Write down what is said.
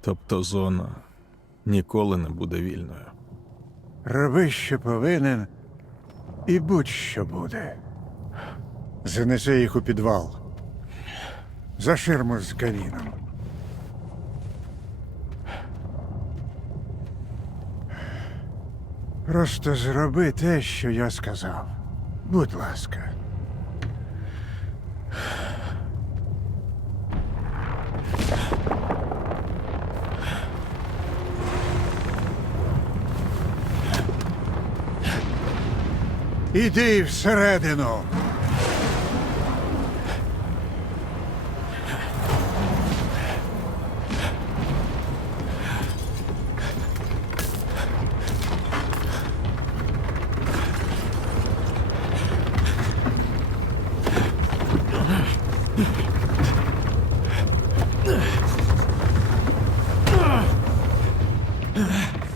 Тобто зона ніколи не буде вільною. Роби, що повинен, і будь-що буде. Занеси їх у підвал. За ширму з каміном. Просто зроби те, що я сказав. Будь ласка. Іди всередину. Ugh.